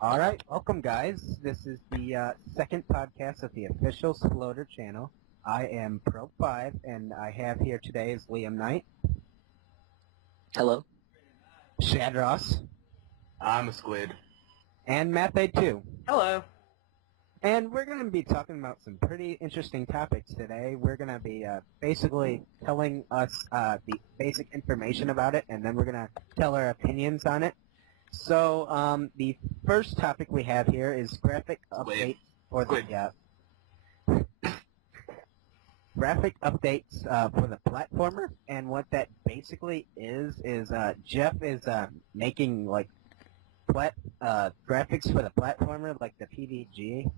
Alright, welcome guys. This is the second podcast of the official Sploder channel. I am Pro5, and I have here today is Liamnight, Hello. Shadross, I'm a squid. and Mathade2. Hello. And we're going to be talking about some pretty interesting topics today. We're going to be basically telling us the basic information about it, and then we're going to tell our opinions on it. So, the first topic we have here is graphic updates for the graphic updates for the platformer, and what that basically is Jeff is making like graphics for the platformer, like the PVG.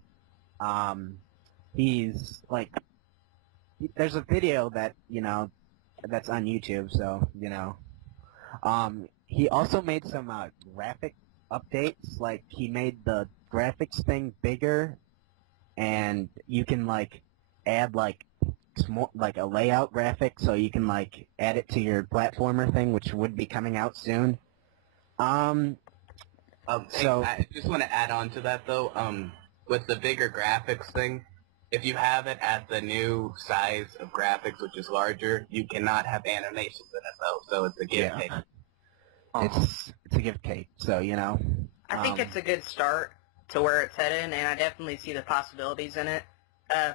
He's like, there's a video that that's on YouTube, so he also made some graphic updates. Like, he made the graphics thing bigger, and you can like add like a layout graphic, so you can like add it to your platformer thing, which would be coming out soon. Hey, I just want to add on to that though. With the bigger graphics thing, if you have it at the new size of graphics, which is larger, you cannot have animations in it though. So it's a give take. It's a give take, so I think it's a good start to where it's headed, and I definitely see the possibilities in it.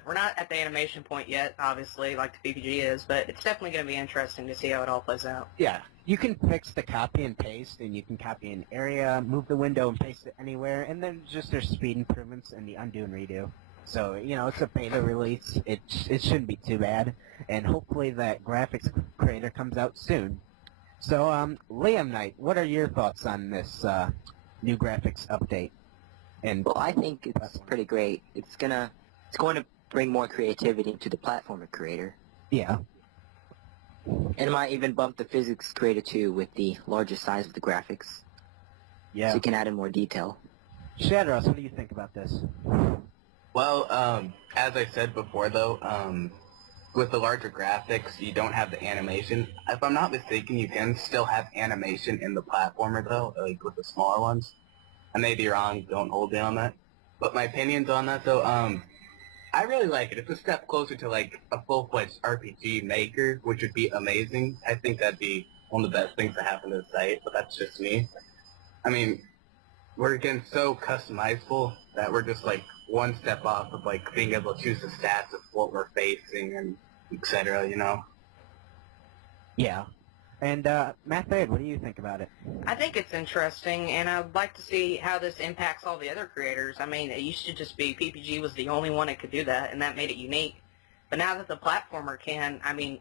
We're not at the animation point yet, obviously, like the PPG is, but it's definitely going to be interesting to see how it all plays out. Yeah, you can fix the copy and paste, and you can copy an area, move the window, and paste it anywhere, and then just there's speed improvements and the undo and redo. So, it's a beta release. It shouldn't be too bad, and hopefully that graphics creator comes out soon. So, Liamnight, what are your thoughts on this new graphics update? And Well, I think it's pretty great. It's going to bring more creativity into the platformer creator. Yeah. And it might even bump the physics creator too with the larger size of the graphics. Yeah. So you can add in more detail. Shadross, what do you think about this? Well, as I said before though, with the larger graphics, you don't have the animation. If I'm not mistaken, you can still have animation in the platformer though, like with the smaller ones. I may be wrong, don't hold me on that. But my opinions on that though, I really like it. It's a step closer to like a full-fledged RPG maker, which would be amazing. I think that'd be one of the best things to happen to the site, but that's just me. I mean, we're getting so customizable that we're just like one step off of like being able to choose the stats of what we're facing and etc. Yeah. And Mathade, what do you think about it? I think it's interesting, and I'd like to see how this impacts all the other creators. I mean, it used to just be PPG was the only one that could do that, and that made it unique. But now that the platformer can, I mean,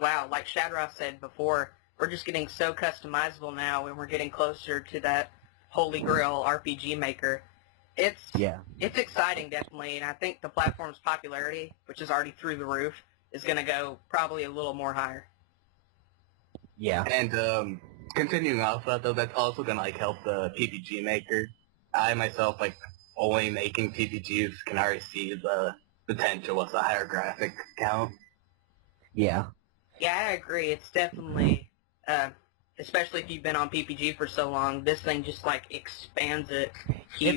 wow, like Shadross said before, we're just getting so customizable now, and we're getting closer to that holy grail RPG maker. It's exciting, definitely, and I think the platform's popularity, which is already through the roof, is going to go probably a little more higher. Yeah. And continuing off that though, that's also gonna like help the PPG maker. I myself, like only making PPGs, can already see the potential with a higher graphic count. Yeah. Yeah, I agree. It's definitely, especially if you've been on PPG for so long, this thing just like expands it huge.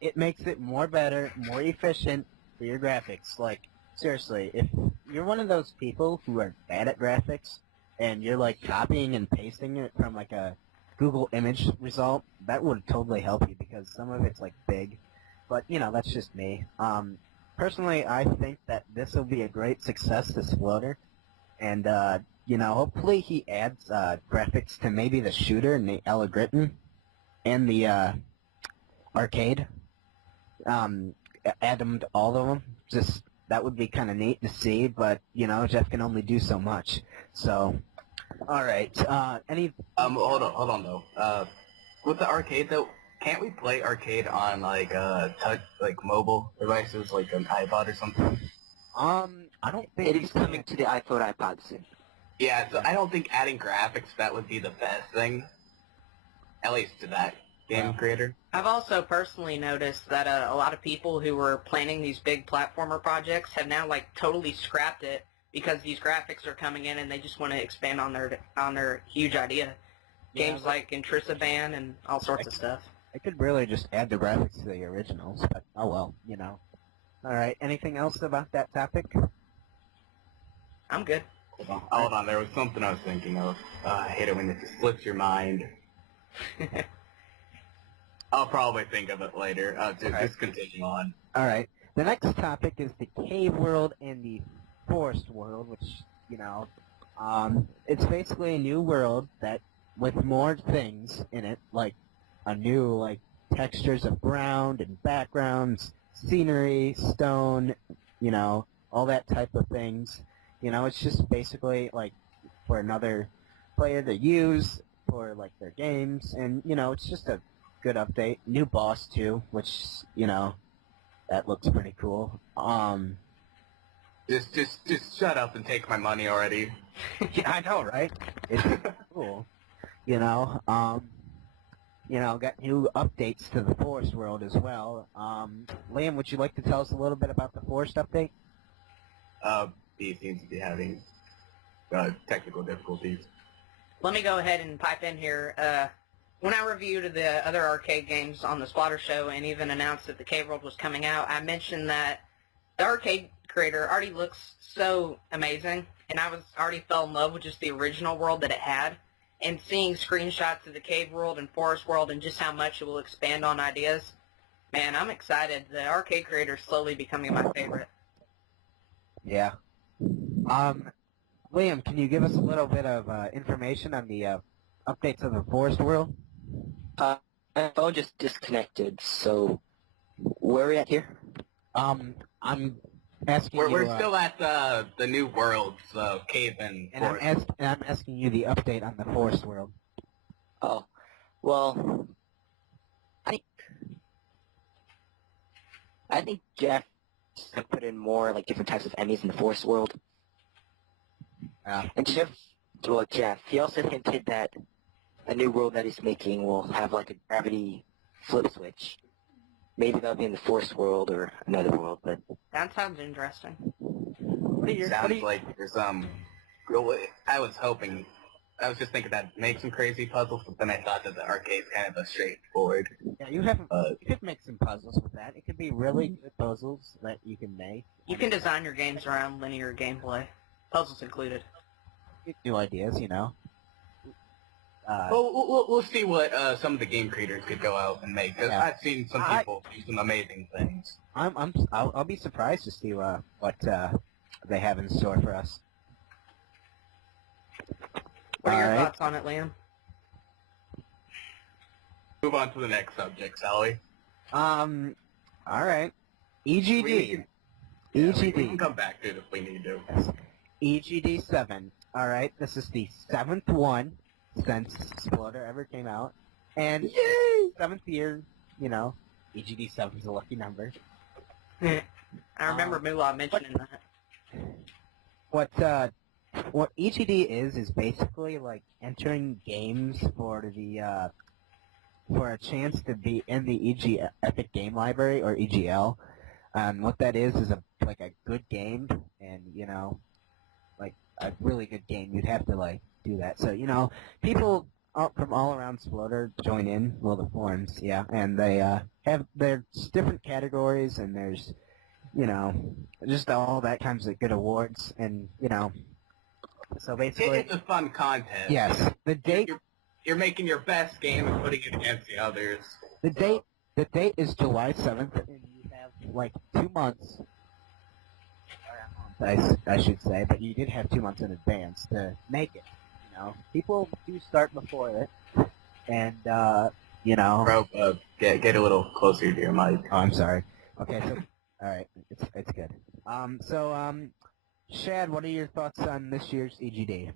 It makes it more better, more efficient for your graphics. Like, seriously, if you're one of those people who are bad at graphics, and you're like copying and pasting it from like a Google image result, that would totally help you, because some of it's like big. But that's just me. Personally, I think that this will be a great success, this Sploder, and hopefully he adds graphics to maybe the shooter and the algorithm and the arcade. Add them to all of them. Just that would be kind of neat to see, but Jeff can only do so much. So, all right. Hold on though. With the arcade though, can't we play arcade on like touch, like mobile devices, like an iPod or something? I don't think It is coming to the iPhone, iPod soon. Yeah, so I don't think adding graphics that would be the best thing, at least to that game creator. I've also personally noticed that a lot of people who were planning these big platformer projects have now like totally scrapped it because these graphics are coming in and they just want to expand on their huge idea. Games like Intrisiban and all sorts of stuff. I could really just add the graphics to the originals, but oh well, you know. Alright, anything else about that topic? I'm good. Hold on, there was something I was thinking of. I hate it when it just slips your mind. I'll probably think of it later. Just continue on. Alright, the next topic is the cave world and the forest world, which, you know, it's basically a new world that, with more things in it, like a new, like, textures of ground and backgrounds, scenery, stone, you know, all that type of things. You know, it's just basically, like, for another player to use for, like, their games, and, you know, it's just a good update. New boss, too, which, you know, that looks pretty cool. Just shut up and take my money already. Yeah, I know, right? It's cool. You know, got new updates to the forest world as well. Liam, would you like to tell us a little bit about the forest update? He seems to be having technical difficulties. Let me go ahead and pipe in here. When I reviewed the other arcade games on the Sploder show and even announced that the Cave World was coming out, I mentioned that the arcade creator already looks so amazing, and I already fell in love with just the original world that it had. And seeing screenshots of the Cave World and Forest World and just how much it will expand on ideas, man, I'm excited. The arcade creator is slowly becoming my favorite. Yeah. Liam, can you give us a little bit of information on the updates of the forest world? My phone just disconnected, so where are we at here? I'm asking you... We're still at the new worlds, cave and forest. I'm asking you the update on the forest world. Oh, well, I think Jeff can put in more, like, different types of enemies in the forest world. And Jeff, he also hinted that a new world that he's making will have, like, a gravity flip switch. Maybe that'll be in the forest world or another world, but... That sounds interesting. Sounds like there's I was just thinking that make some crazy puzzles, but then I thought that the arcade's kind of a straightforward. Yeah, you could make some puzzles with that. It could be really good puzzles that you can make. You can design your games around linear gameplay, puzzles included. New ideas, you know. We'll see what some of the game creators could go out and make. Cause Yeah. I've seen some people do some amazing things. I'll be surprised to see what they have in store for us. What are your Alright. thoughts on it, Liam? Move on to the next subject, shall we? Alright. EGD. We can come back to it if we need to. Yes. EGD 7. Alright, this is the 7th one since Sploder ever came out. And yay! 7th year, you know, EGD 7 is a lucky number. I remember Moolah mentioning that. What EGD is basically like entering games for the for a chance to be in the Epic Game Library or EGL. What that is like a good game, and you know, like a really good game. You'd have to like do that. So you know, people from all around Sploder join in. Well, the forums, yeah, and they have there's different categories, and there's you know just all that kinds of good awards, and you know. So basically, It's a fun contest. yes. The date you're making your best game and putting it against the others. the date is July 7th, and you have like 2 months. I should say, but you did have 2 months in advance to make it. You know, people do start before it, and you know. Bro, get a little closer to your mic. Oh, I'm sorry. Okay, so all right, it's good. Shad, what are your thoughts on this year's EGD?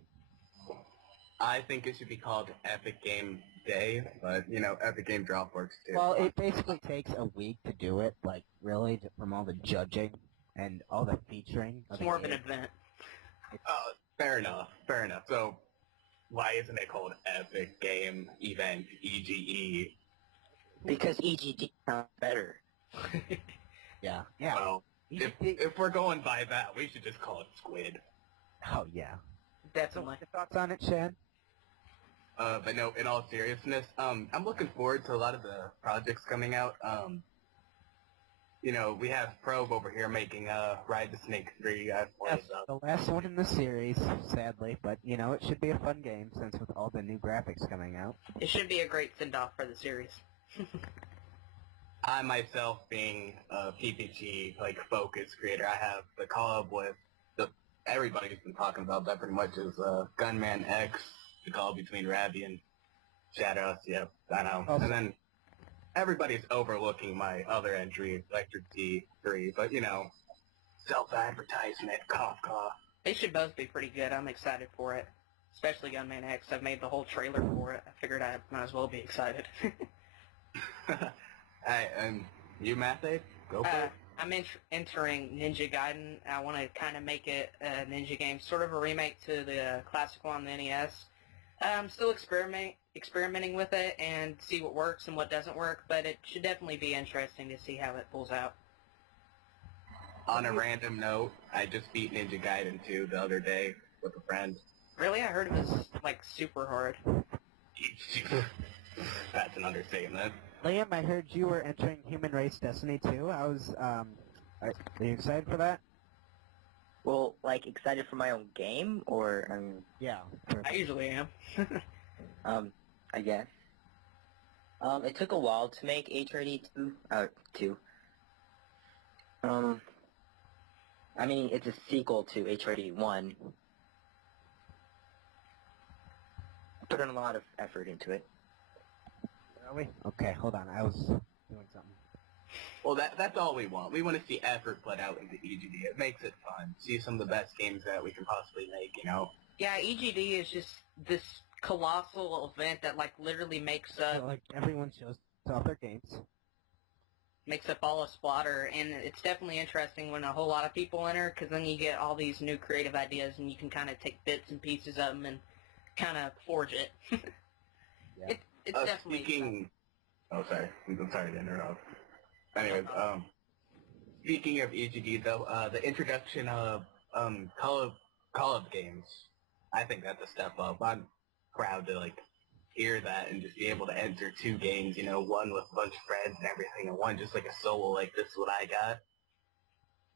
I think it should be called Epic Game Day, but, you know, Epic Game Drop works too. Well, it basically takes a week to do it, like, really, from all the judging and all the featuring. It's more of an event. Fair enough. So, why isn't it called Epic Game Event, EGE? Because EGD sounds better. Yeah. Well, if we're going by that, we should just call it Squid. Oh, yeah. Definitely. Your thoughts on it, Shad? But no, in all seriousness, I'm looking forward to a lot of the projects coming out. You know, we have Probe over here making Ride the Snake 3. That's the last one in the series, sadly, but you know, it should be a fun game since with all the new graphics coming out. It should be a great send-off for the series. I myself, being a PPG focus creator, I have the collab with everybody's been talking about that pretty much is Gunman X, the collab between Ravi and Shadross. Yep, I know. Oh. And then everybody's overlooking my other entry, Electric T3, but you know, self-advertisement, cough cough. They should both be pretty good. I'm excited for it. Especially Gunman X. I've made the whole trailer for it. I figured I might as well be excited. Hey, and you, Mathe? Go for it. I'm entering Ninja Gaiden. I want to kind of make it a ninja game, sort of a remake to the classical on the NES. I'm still experimenting with it and see what works and what doesn't work, but it should definitely be interesting to see how it pulls out. On a random note, I just beat Ninja Gaiden 2 the other day with a friend. Really? I heard it was, like, super hard. That's an understatement. Liam, I heard you were entering Human Race Destiny 2. Are you excited for that? Well, like, excited for my own game, or, Yeah. I usually am. I guess. It took a while to make HRD 2. I mean, it's a sequel to HRD 1. Put in a lot of effort into it. Really? Okay, hold on. I was doing something. Well, that's all we want. We want to see effort put out into EGD. It makes it fun. See some of the best games that we can possibly make, you know? Yeah, EGD is just this colossal event that, like, literally makes up Like, everyone shows off their games. all of Sploder, and it's definitely interesting when a whole lot of people enter, because then you get all these new creative ideas, and you can kind of take bits and pieces of them and kind of forge it. Yeah. It's definitely Speaking... Oh, sorry. I'm sorry to interrupt. Anyways, speaking of EGD, though, the introduction of Call of games, I think that's a step up. I'm proud to, like, hear that and just be able to enter 2 games, you know, one with a bunch of friends and everything, and one just like a solo, like, this is what I got.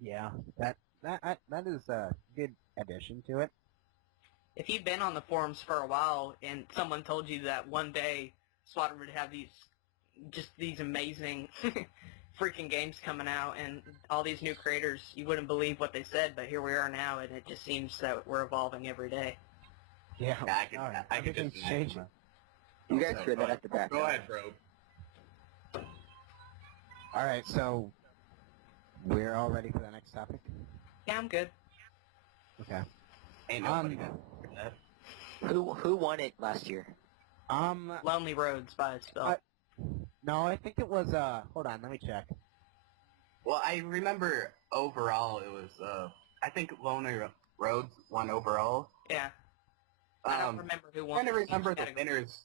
Yeah, that is a good addition to it. If you've been on the forums for a while and someone told you that one day Sploder would have these amazing freaking games coming out and all these new creators, you wouldn't believe what they said, but here we are now, and it just seems that we're evolving every day. Yeah, I could just everything's changing. You guys heard that at the back. Go ahead, bro. Alright, so we're all ready for the next topic? Yeah, I'm good. Okay. Ain't nobody got that. Who won it last year? Lonely Roads by Spell. No, I think it was, hold on, let me check. Well, I remember overall it was, I think Lonely Roads won overall. Yeah. I don't remember who won. I'm trying to remember each the category. winners.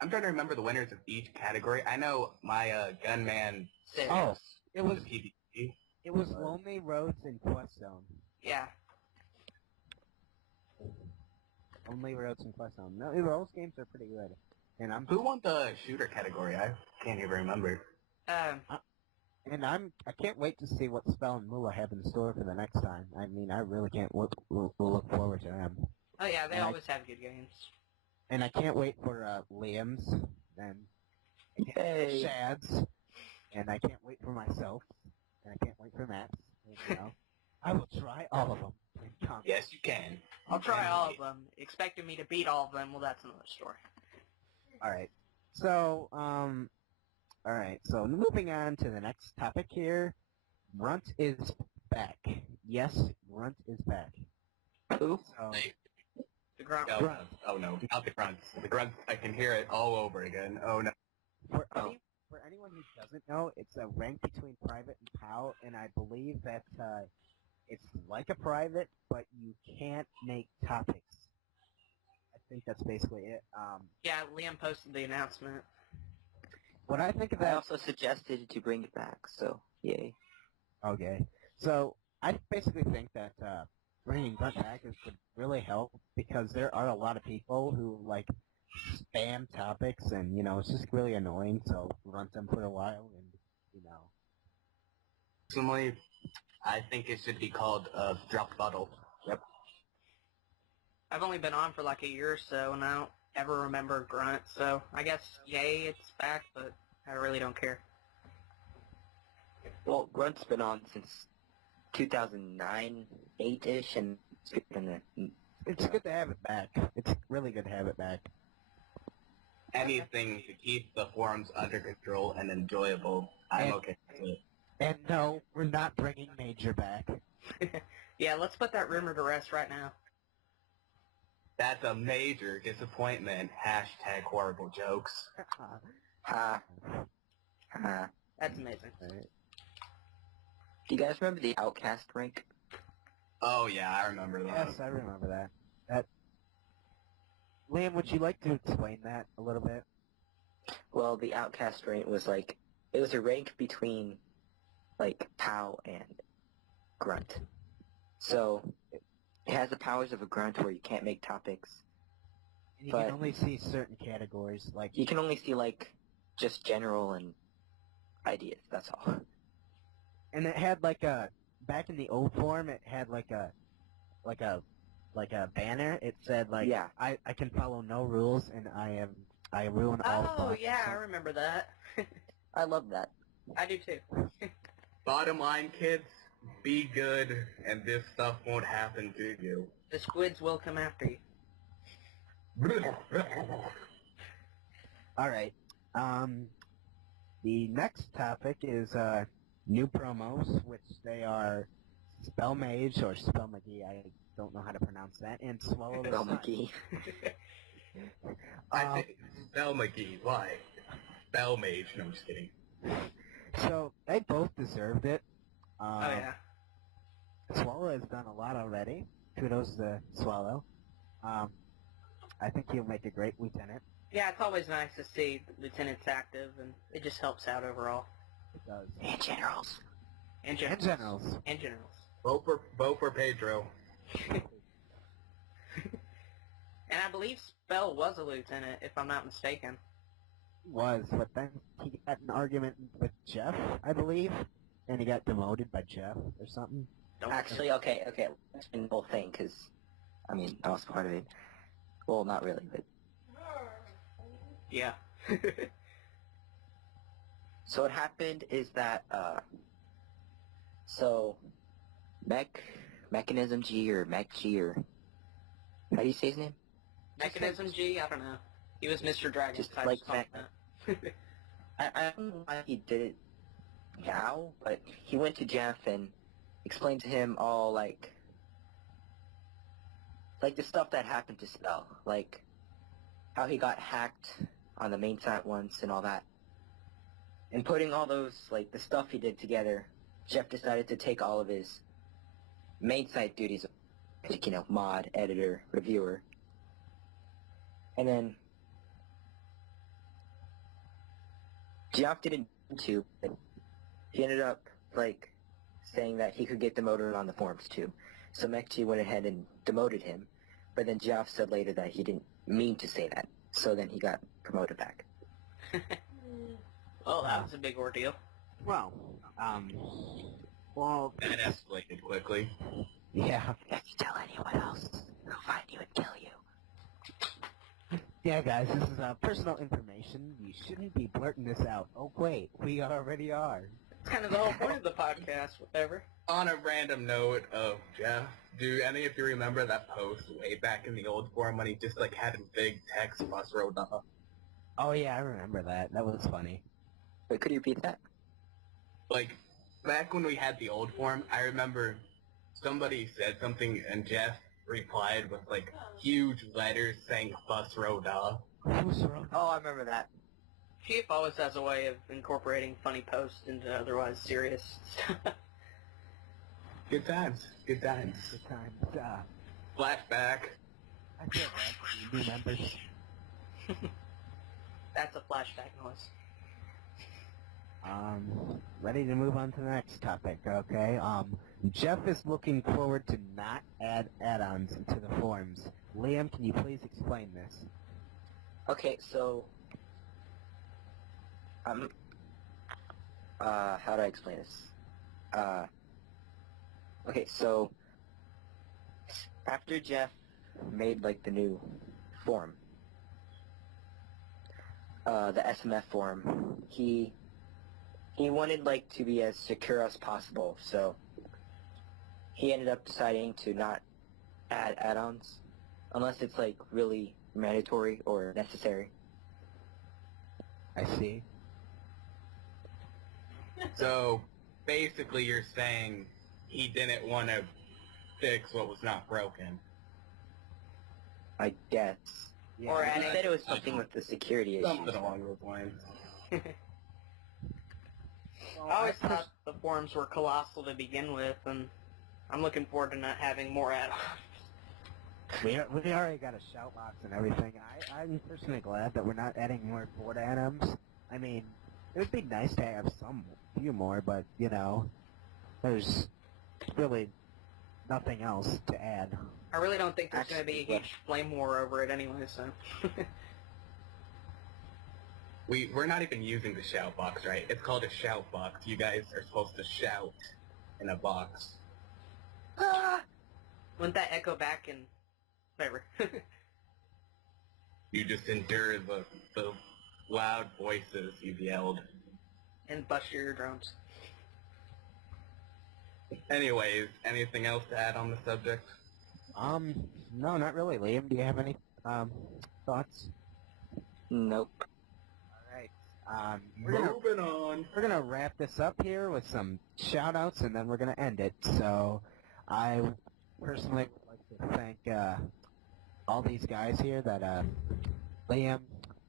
I'm trying to remember the winners of each category. I know my Gunman Six. Oh, it was PvP. it was Lonely Roads and Quest Zone. Yeah. Only Roads and Quest Zone. No, those games are pretty good. And Who won the shooter category? I can't even remember. I can't wait to see what Spell and Mula have in store for the next time. I mean, I really can't look forward to them. Oh yeah, they And always have good games. And I can't wait for Liam's and Hey. Shad's, and I can't wait for myself, and I can't wait for Matt's. And, you know, I will try all of them. Yes, you can. I'll try all of them. Expecting me to beat all of them, well, that's another story. Alright. So, moving on to the next topic here. Grunt is back. Yes, Grunt is back. Who? So, The Grunt. Grunt. Oh no, not the grunts. The grunts, I can hear it all over again. Oh no. for anyone who doesn't know, it's a rank between private and POW, and I believe that it's like a private, but you can't make topics. I think that's basically it. Yeah, Liam posted the announcement. What I think of I that... also suggested to bring it back, so yay. Okay. So, I basically think that bringing Grunt back would really help, because there are a lot of people who, like, spam topics, and it's just really annoying. So run them for a while, and Personally, I think it should be called Drop Bottle. Yep. I've only been on for like a year or so, and I don't ever remember Grunt, so I guess yay, it's back, but I really don't care. Well, Grunt's been on since 2009, 8-ish, and it's good to have it back. It's really good to have it back. Anything to keep the forums under control and enjoyable, I'm okay with it. And no, we're not bringing Major back. Yeah, let's put that rumor to rest right now. That's a major disappointment. Hashtag horrible jokes. Ha. That's amazing. Right. Do you guys remember the Outcast rank? Oh yeah, I remember that. Yes, I remember that. Liam, would you like to explain that a little bit? Well, the Outcast rank was like, it was a rank between, like, POW and Grunt. So, it has the powers of a Grunt where you can't make topics. And you But- can only see certain categories, like You can only see, like, just general and ideas, that's all. and it had like back in the old form, it had like a banner. It said like, Yeah. I can follow no rules, and I ruin all Oh, fun. yeah, I So- remember that. I love that. I do too. Bottom line, kids, be good, and this stuff won't happen to you. The squids will come after you. All right. The next topic is new promos, which they are Spell Mage or Spell McGee. I don't know how to pronounce that, and Swallow the Bill Sun. McGee. I think Spell McGee. Why? Spell Mage. No, I'm just kidding. So they both deserved it. Oh, yeah. Swallow has done a lot already. Kudos to Swallow. I think he'll make a great lieutenant. Yeah, it's always nice to see the lieutenants active, and it just helps out overall. It does. And generals. And And generals. generals. And generals. Vote for Pedro. And I believe Spell was a lieutenant, if I'm not mistaken. Was, but then he got an argument with Jeff, I believe, and he got demoted by Jeff or something. Actually, okay, let's end the whole thing, because, I mean, I was part of it. Well, not really, but... Yeah. So what happened is that, so, Mechanism G or Mech G or, how do you say his name? Mechanism G? I don't know. He was Mr. Dragon. Just so I like call him that. I don't know why he did it now, but he went to Jeff and explained to him all, like the stuff that happened to Spell, like how he got hacked on the main site once and all that. And putting all those, like, the stuff he did together, Jeff decided to take all of his main site duties, like, mod, editor, reviewer, and then Jeff didn't want to, but he ended up, like, saying that he could get demoted on the forums too. So Mekchi went ahead and demoted him, but then Jeff said later that he didn't mean to say that, so then he got promoted back. Well, that was a big ordeal. Well, That escalated quickly. yeah. If you tell anyone else, they'll find you and kill you. Yeah, guys, this is personal information. You shouldn't be blurting this out. Oh, wait, we already are. It's kind of the whole point of the podcast, whatever. On a random note of Jeff, do any of you remember that post way back in the old forum when he just like had a big text bus road up? Oh, yeah, I remember that. That was funny. Wait, could you repeat that? Like, back when we had the old forum, I remember somebody said something and Jeff replied with like huge letters saying bus road up. Who's wrong? Oh, I remember that. Chief always has a way of incorporating funny posts into otherwise serious stuff. Good times. Good times. Good times. Flashback. I feel bad for you new members. That's a flashback noise. Ready to move on to the next topic, okay? Jeff is looking forward to not add add-ons into the forums. Liam, can you please explain this? Okay, so how do I explain this? Okay, so after Jeff made like the new form, the SMF form, he wanted like to be as secure as possible, so he ended up deciding to not add add-ons unless it's like really mandatory or necessary. I see. So basically, you're saying he didn't want to fix what was not broken. I guess. Yeah, Or He adding- said it was something with the security issues. Something along those lines. I always thought the forums were colossal to begin with, and I'm looking forward to not having more add-ons. We already got a shout box and everything. I'm personally glad that we're not adding more board items. I mean, it would be nice to have few more, but, you know, there's really nothing else to add. I really don't think there's going to be a Actually, huge flame war over it anyway, so... We're not even using the shout box, right? It's called a shout box. You guys are supposed to shout in a box. Wouldn't that echo back and... whatever. You just endure the loud voices you've yelled. And bust your eardrums. Anyways, anything else to add on the subject? No, not really. Liam, do you have any, thoughts? Nope. Alright, we're gonna wrap this up here with some shout-outs, and then we're gonna end it. So, I personally would like to thank, all these guys here that, Liam,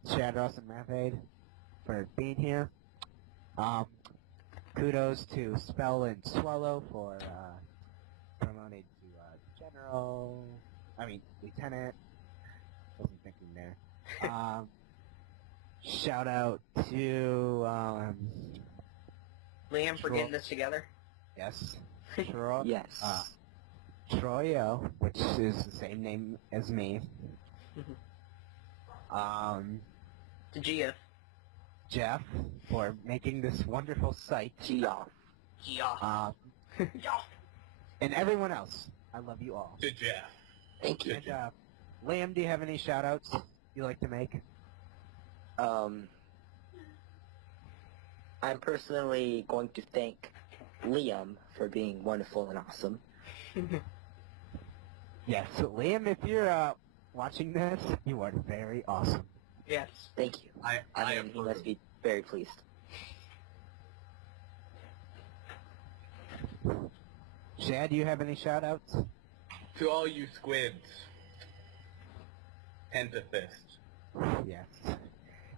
Shadross, and Mathade for being here. Kudos to Spell and Swallow for, promoting to, Lieutenant. Wasn't thinking there. Shout out to, Liam, for Troy. getting this together. yes, Troy, Yes. Troyo, which is the same name as me. To GF. Jeff, for making this wonderful site. Geoff. Yeah. And everyone else. I love you all. To Jeff. Thank you. And, Liam, do you have any shout-outs you like to make? I'm personally going to thank Liam for being wonderful and awesome. Yes, Liam, if you're, watching this, you are very awesome. Yes. Thank you. I He approve. must be very pleased. Shad, do you have any shout-outs? To all you squids, Pentafist. Yes.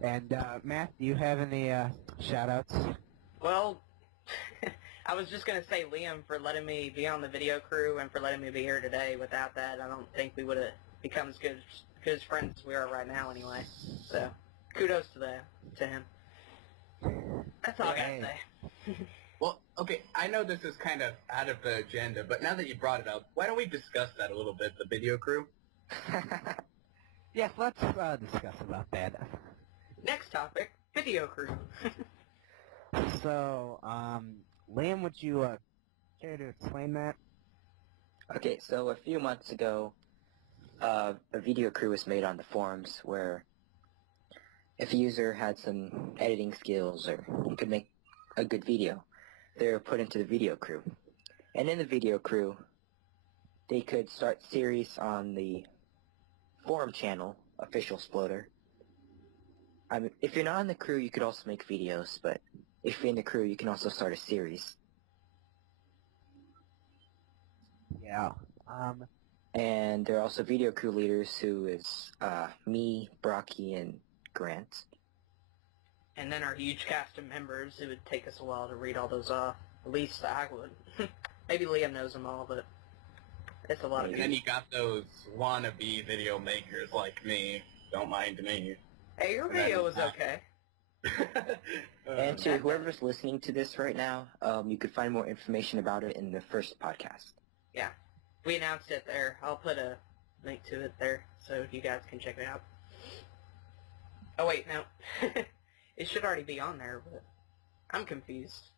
And, Matt, do you have any, shout-outs? Well, I was just going to say Liam for letting me be on the video crew and for letting me be here today. Without that, I don't think we would have become as good as friends as we are right now anyway. So, kudos to him. That's all I got to Hey. say. Well, okay, I know this is kind of out of the agenda, but now that you brought it up, why don't we discuss that a little bit, the video crew? Yes, let's, discuss about that. Next topic, video crew. So, Liam, would you, care to explain that? Okay, so a few months ago, a video crew was made on the forums where if a user had some editing skills or could make a good video, they were put into the video crew. And in the video crew, they could start series on the forum channel, official Sploder. I mean, if you're not in the crew, you could also make videos, but if you're in the crew, you can also start a series. Yeah. And there are also video crew leaders who is me, Brocky, and Grant. And then our huge cast of members, it would take us a while to read all those off. At least I would. Maybe Liam knows them all, but it's a lot of And then people. you got those wannabe video makers like me. Don't mind me. Hey, your and then- video was okay. And to whoever's listening to this right now, you could find more information about it in the first podcast. Yeah. We announced it there. I'll put a link to it there so you guys can check it out. Oh wait, no. It should already be on there, but I'm confused.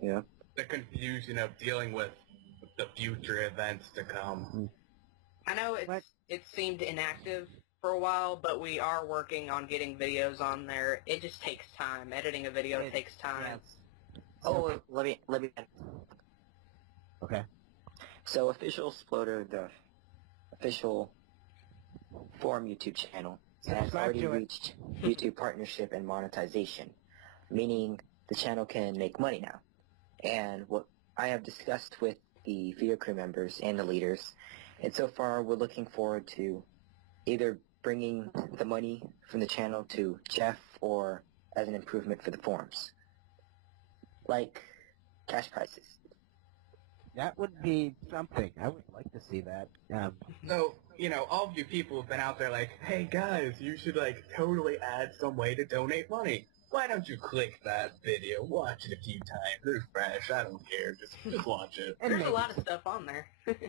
Yeah. The confusion of dealing with the future events to come. I know it seemed inactive for a while, but we are working on getting videos on there. It just takes time. Editing a video takes time. Oh, let me. Okay. So official Sploder, the official forum YouTube channel, has Subscribe already to it. reached YouTube partnership and monetization, meaning the channel can make money now. And what I have discussed with the video crew members and the leaders, and so far we're looking forward to either bringing the money from the channel to Jeff or as an improvement for the forums, like cash prizes. That would be something. I would like to see that. So, all of you people have been out there like, hey guys, you should totally add some way to donate money. Why don't you click that video, watch it a few times, it's fresh, I don't care, just watch it. And There's a maybe, lot of stuff on there.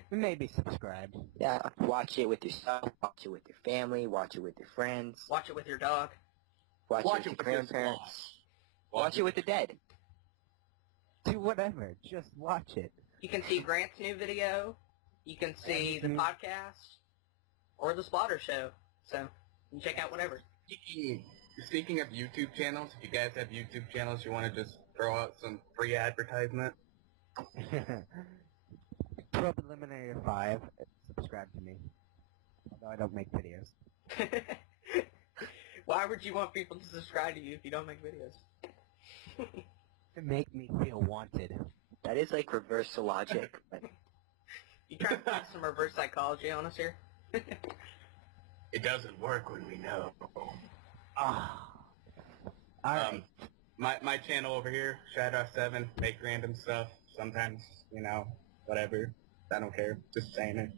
maybe subscribe. Yeah, watch it with yourself, watch it with your family, watch it with your friends, Watch it with your dog. watch Watch it with it your with your grandparents, watch it with the dead. Do whatever. Just watch it. You can see Grant's new video. You can see the podcast or the Sploder show. So you can check out whatever. Speaking of YouTube channels, if you guys have YouTube channels, you want to just throw out some free advertisement? Preliminary 5. Subscribe to me. Although I don't make videos. Why would you want people to subscribe to you if you don't make videos? To make me feel wanted. That is like reverse logic. But You trying to put some reverse psychology on us here? It doesn't work when we know. Ah. Alright. My channel over here, Shadross 7, make random stuff. Sometimes, whatever. I don't care. Just saying it.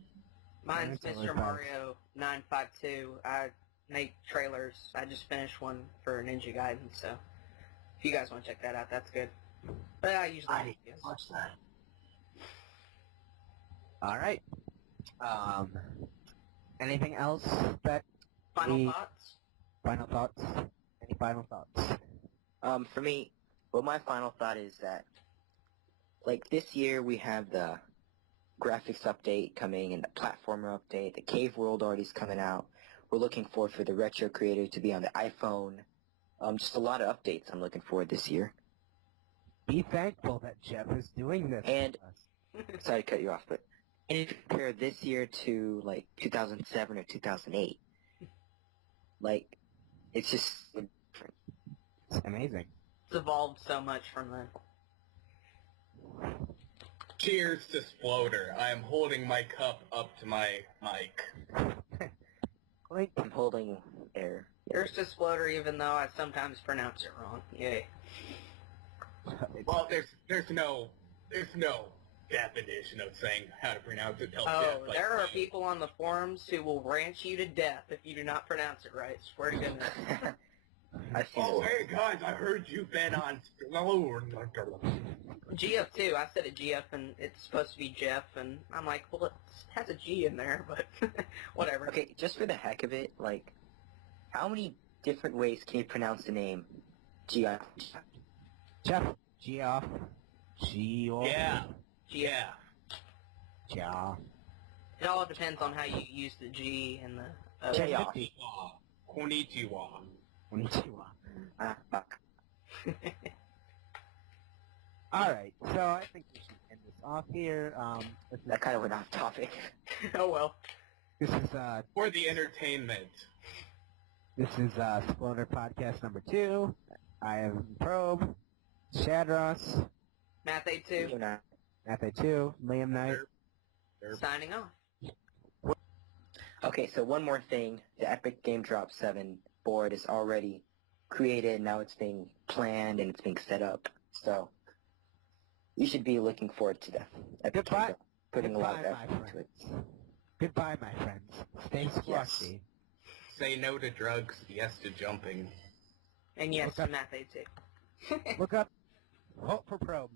Mine's Mine's Mr. only Mario 952. I make trailers. I just finished one for Ninja Gaiden, so if you guys want to check that out, that's good. But I usually make videos. Watch that. Alright. Anything else that Final thoughts? Final thoughts? Any final thoughts? for me, my final thought is that, this year we have the graphics update coming and the platformer update. The Cave World already's coming out. We're looking forward for the Retro Creator to be on the iPhone. Just a lot of updates I'm looking forward this year. Be thankful that Jeff is doing this And- with us. Sorry to cut you off, but if you compare this year to 2007 or 2008, it's just different. It's amazing. It's evolved so much from then. Cheers to Sploder. I am holding my cup up to my mic. Clink. I'm holding air. Here's to Sploder, even though I sometimes pronounce it wrong. Yay. Well, there's no definition of saying how to pronounce it. Oh, there are people on the forums who will rant you to death if you do not pronounce it right. Swear to goodness. I've seen Oh, it. hey guys, I heard you've been on. GF too. I said a GF and it's supposed to be Jeff, and I'm like, well, it has a G in there, but whatever. Okay, just for the heck of it, how many different ways can you pronounce the name Geoff? Jeff. Geoff. Geoff. Yeah. GF. Geoff. It all depends on how you use the G and the. Geoff. Konnichiwa. Konnichiwa. Fuck. Alright, so I think we should end this off here. That kind of went off topic. Oh well. This is For the entertainment. Sploder Podcast number 2. I am Probe, Shadross, Math 82 Math 2, Liamnight. signing off. Okay, so one more thing. The Epic Game Drop 7 board is already created. Now it's being planned and it's being set up. So you should be looking forward to the Epic Game Goodbye. Drop, putting a lot of Goodbye, effort my into it. Goodbye, my friends. Stay squashy. Say no to drugs, yes to jumping. And yes, Okay. Math 82. Look up. Vote for Probe.